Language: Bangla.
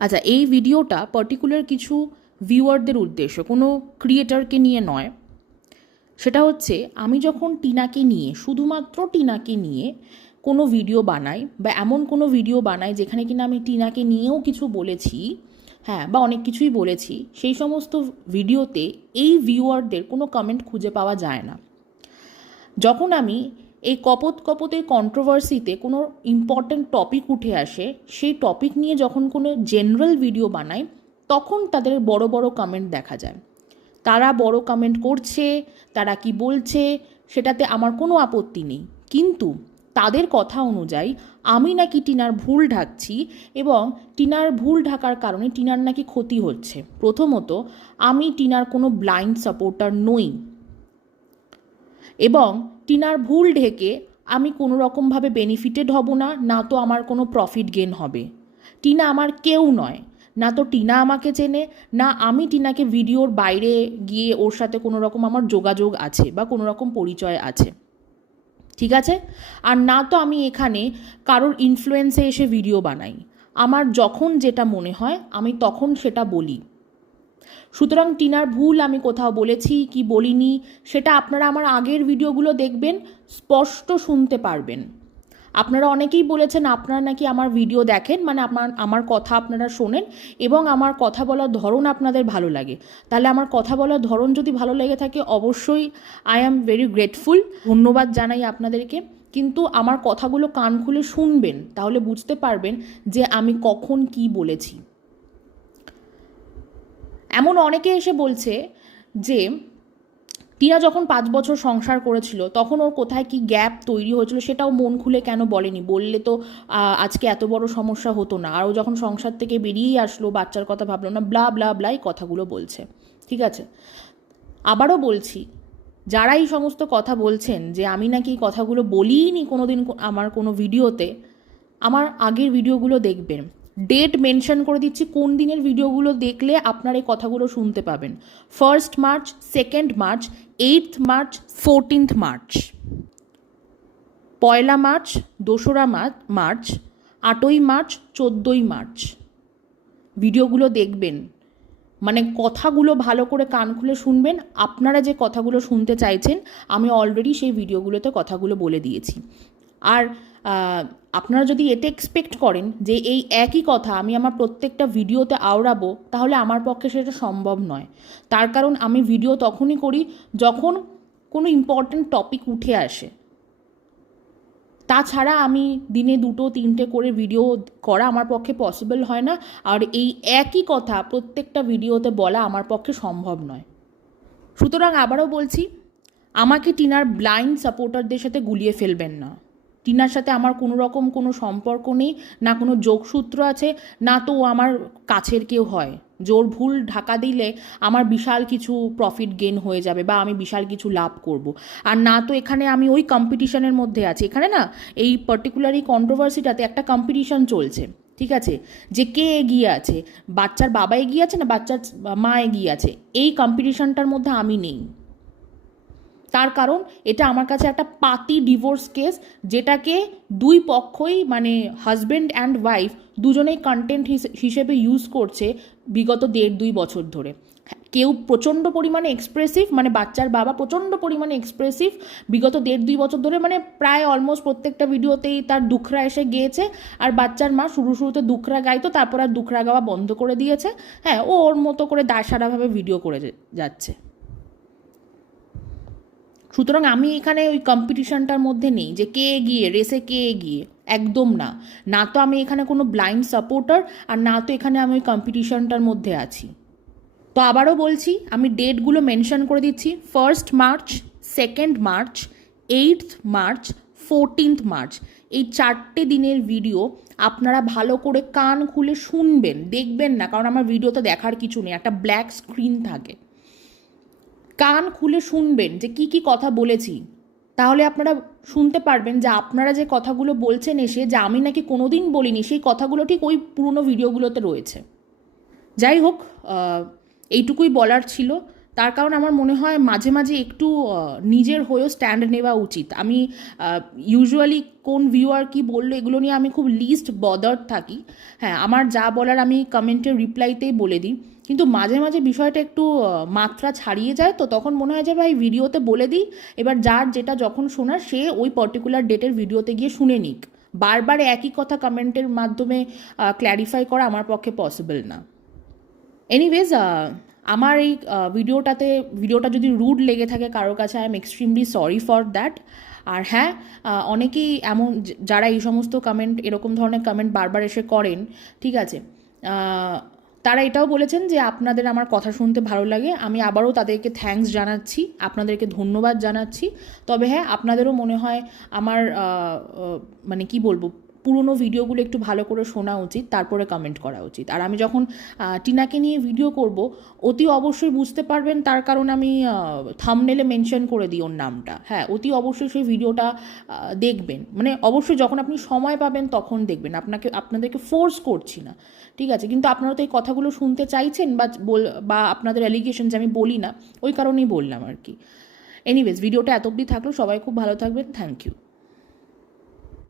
আচ্ছা এই ভিডিওটা পার্টিকুলার কিছু ভিউয়ারদের উদ্দেশ্য, কোনো ক্রিয়েটারকে নিয়ে নয়। সেটা হচ্ছে, আমি যখন টিনাকে নিয়ে, শুধুমাত্র টিনাকে নিয়ে কোনো ভিডিও বানাই বা এমন কোনো ভিডিও বানাই যেখানে কিনা আমি টিনাকে নিয়েও কিছু বলেছি হ্যাঁ বা অনেক কিছুই বলেছি, সেই সমস্ত ভিডিওতে এই ভিউয়ারদের কোনো কমেন্ট খুঁজে পাওয়া যায় না। যখন আমি এই কপত কপতের কন্ট্রোভার্সিতে কোনো ইম্পর্ট্যান্ট টপিক উঠে আসে, সেই টপিক নিয়ে যখন কোনো জেনারেল ভিডিও বানাই তখন তাদের বড় বড় কমেন্ট দেখা যায়। তারা বড় কমেন্ট করছে, তারা কি বলছে, সেটাতে আমার কোনো আপত্তি নেই। কিন্তু তাদের কথা অনুযায়ী আমি নাকি টিনার ভুল ঢাকছি এবং টিনার ভুল ঢাকার কারণে টিনার নাকি ক্ষতি হচ্ছে। প্রথমত, আমি টিনার কোনো ব্লাইন্ড সাপোর্টার নই। এবং টিনার ভুল ঢেকে আমি কোনো রকমভাবে বেনিফিটেড হব না না তো আমার কোনো প্রফিট গেন হবে। টিনা আমার কেউ নয়। না তো টিনা আমাকে চেনে, না আমি টিনাকে ভিডিওর বাইরে গিয়ে ওর সাথে কোনো রকম আমার যোগাযোগ আছে বা কোনো রকম পরিচয় আছে। ঠিক আছে? আর না তো আমি এখানে কারোর ইনফ্লুয়েন্সে এসে ভিডিও বানাই। আমার যখন যেটা মনে হয়, আমি তখন সেটা বলি। সুতরাং টিনার ভুল আমি কোথাও বলেছি, কি বলিনি, সেটা আপনারা আমার আগের ভিডিওগুলো দেখবেন, স্পষ্ট শুনতে পারবেন। আপনারা অনেকেই বলেছেন আপনারা নাকি আমার ভিডিও দেখেন মানে আমার আমার কথা আপনারা শোনেন এবং আমার কথা বলার ধরন আপনাদের ভালো লাগে। তাহলে আমার কথা বলার ধরন যদি ভালো লেগে থাকে, অবশ্যই আই অ্যাম ভেরি গ্রেটফুল ধন্যবাদ জানাই আপনাদেরকে। কিন্তু আমার কথাগুলো কান খুলে শুনবেন, তাহলে বুঝতে পারবেন যে আমি কখন কি বলেছি। এমন অনেকে এসে বলছে যে, টিনা যখন পাঁচ বছর সংসার করেছিল, তখন ওর কোথায় কি গ্যাপ তৈরি হয়েছিল সেটাও মন খুলে কেন বলেনি? বললে তো আজকে এত বড় সমস্যা হতো না। আর ও যখন সংসার থেকে বেরিয়েই আসলো, বাচ্চার কথা ভাবলো না ব্লা ব্লা ব্লাই কথাগুলো বলছে। ঠিক আছে? আবারও বলছি, যারা এই সমস্ত কথা বলছেন যে, আমি নাকি এই কথাগুলো বলিনি কোনো দিন আমার কোনো ভিডিওতে, আমার আগের ভিডিওগুলো দেখবেন। ডেট মেনশন করে দিচ্ছি, কোন দিনের ভিডিওগুলো দেখলে আপনার এই কথাগুলো শুনতে পাবেন। First March second March eighth March fourteenth March পয়লা মার্চ দোসরা মার্চ আটই মার্চ চোদ্দোই মার্চ ভিডিওগুলো দেখবেন। মানে কথাগুলো ভালো করে কান খুলে শুনবেন, আপনারা যে কথাগুলো শুনতে চাইছেন, আমি অলরেডি সেই ভিডিওগুলোতে কথাগুলো বলে দিয়েছি। আর আপনারা যদি এটা এক্সপেক্ট করেন যে এই একই কথা আমি আমার প্রত্যেকটা ভিডিওতে আওড়াবো, তাহলে আমার পক্ষে সেটা সম্ভব নয়। তার কারণ আমি ভিডিও তখনই করি যখন কোনো ইম্পর্ট্যান্ট টপিক উঠে আসে। তাছাড়া আমি দিনে দুটো, তিনটে করে ভিডিও করা আমার পক্ষে পসিবল হয় না, আর এই একই কথা প্রত্যেকটা ভিডিওতে বলা আমার পক্ষে সম্ভব নয়। সুতরাং আবারও বলছি, আমাকে টিনার ব্লাইন্ড সাপোর্টারদের সাথে গুলিয়ে ফেলবেন না। টিনার সাথে আমার কোনো রকম কোনো সম্পর্ক নেই, না কোনো যোগসূত্র আছে, না তো ও আমার কাছের কেউ হয়। জোর ভুল ঢাকা দিলে আমার বিশাল কিছু প্রফিট গেন হয়ে যাবে বা আমি বিশাল কিছু লাভ করব। আর না তো এখানে আমি ওই কম্পিটিশনের মধ্যে আছি। এখানে না, এই পার্টিকুলার এই কন্ট্রোভার্সিটাতে একটা কম্পিটিশন চলছে, ঠিক আছে? যে কে এগিয়ে আছে? বাচ্চার বাবা এগিয়ে আছে না বাচ্চার মা এগিয়ে আছে? এই কম্পিটিশনটার মধ্যে আমি নেই। তার কারণ এটা আমার কাছে একটা পাতি ডিভোর্স কেস যেটাকে দুই পক্ষই মানে হাজব্যান্ড অ্যান্ড ওয়াইফ দুজনেই কন্টেন্ট হিসেবে ইউজ করছে বিগত দেড় দুই বছর ধরে। কেউ প্রচণ্ড পরিমাণে এক্সপ্রেসিভ মানে বাচ্চার বাবা প্রচণ্ড পরিমাণে এক্সপ্রেসিভ বিগত দেড় দুই বছর ধরে মানে প্রায় অলমোস্ট প্রত্যেকটা ভিডিওতেই তার দুখরা এসে গিয়েছে আর বাচ্চার মা শুরু শুরুতে দুখরা গাইতো, তারপর আর দুখরা গাওয়া বন্ধ করে দিয়েছে। হ্যাঁ ও ওর মতো করে দায়সারাভাবে ভিডিও করে যাচ্ছে। সুতরাং আমি এখানে ওই কম্পিটিশনটার মধ্যে নেই যে কে এগিয়ে রেসে কে এগিয়ে, একদম না। না তো আমি এখানে কোনো ব্লাইন্ড সাপোর্টার আর না তো এখানে আমি ওই কম্পিটিশনটার মধ্যে আছি। তো আবারও বলছি, আমি ডেটগুলো মেনশন করে দিচ্ছি। First March second March eighth March fourteenth March এই চারটে দিনের ভিডিও আপনারা ভালো করে কান খুলে শুনবেন, দেখবেন না, কারণ আমার ভিডিওতে দেখার কিছু নেই, একটা ব্ল্যাক স্ক্রিন থাকে। কান খুলে শুনবেন যে কি কি কথা বলেছি। তাহলে আপনারা শুনতে পারবেন যে আপনারা যে কথাগুলো বলছেন এসে যে আমি নাকি কোনোদিন বলিনি, সেই কথাগুলো ঠিক ওই পুরনো ভিডিওগুলোতে রয়েছে। যাই হোক এইটুকুই বলার ছিল। তার কারণ আমার মনে হয় মাঝে মাঝে একটু নিজের হয়েও স্ট্যান্ড নেওয়া উচিত। আমি ইউজুয়ালি কোন ভিউয়ার কি বলল এগুলো নিয়ে আমি খুব লিস্ট বদার্ড থাকি। হ্যাঁ আমার যা বলার আমি কমেন্টের রিপ্লাইতেই বলে দিই। কিন্তু মাঝে মাঝে বিষয়টা একটু মাত্রা ছাড়িয়ে যায়, তো তখন মনে হয় যে ভাই ভিডিওতে বলে দিই, এবার যার যেটা যখন শোনার সে ওই পার্টিকুলার ডেটের ভিডিওতে গিয়ে শুনে নিক। বারবার একই কথা কমেন্টের মাধ্যমে ক্ল্যারিফাই করা আমার পক্ষে পসিবল না। এনিওয়েজ আমার এই ভিডিওটাতে, ভিডিওটা যদি রুড লেগে থাকে কারোর কাছে I am extremely sorry for that আর হ্যাঁ অনেকেই এমন যারা এই সমস্ত কমেন্ট এরকম ধরনের কমেন্ট বারবার এসে করেন, ঠিক আছে? তারা এটাও বলেছেন যে আপনাদের আমার কথা শুনতে ভালো লাগে, আমি আবারও তাদেরকে থ্যাঙ্কস জানাচ্ছি, আপনাদেরকে ধন্যবাদ জানাচ্ছি। তবে হ্যাঁ আপনাদেরও মনে হয় আমার মানে কি বলব পুরনো ভিডিওগুলো একটু ভালো করে শোনা উচিত, তারপরে কমেন্ট করা উচিত। আর আমি যখন টিনাকে নিয়ে ভিডিও করব, অতি অবশ্যই বুঝতে পারবেন তার কারণ আমি থামনেলে মেনশন করে দিই ওর নামটা। হ্যাঁ অতি অবশ্যই সেই ভিডিওটা দেখবেন। মানে অবশ্যই যখন আপনি সময় পাবেন তখন দেখবেন। আপনাকে, আপনাদেরকে ফোর্স করছি না। ঠিক আছে? কিন্তু আপনারা তো এই কথাগুলো শুনতে চাইছেন বা বল, বা আপনাদের অ্যালিগেশন যে আমি বলি না, ওই কারণেই বললাম আর কি। এনিওয়েজ ভিডিওটা এত অবধি থাকল। সবাই খুব ভালো থাকবেন। Thank you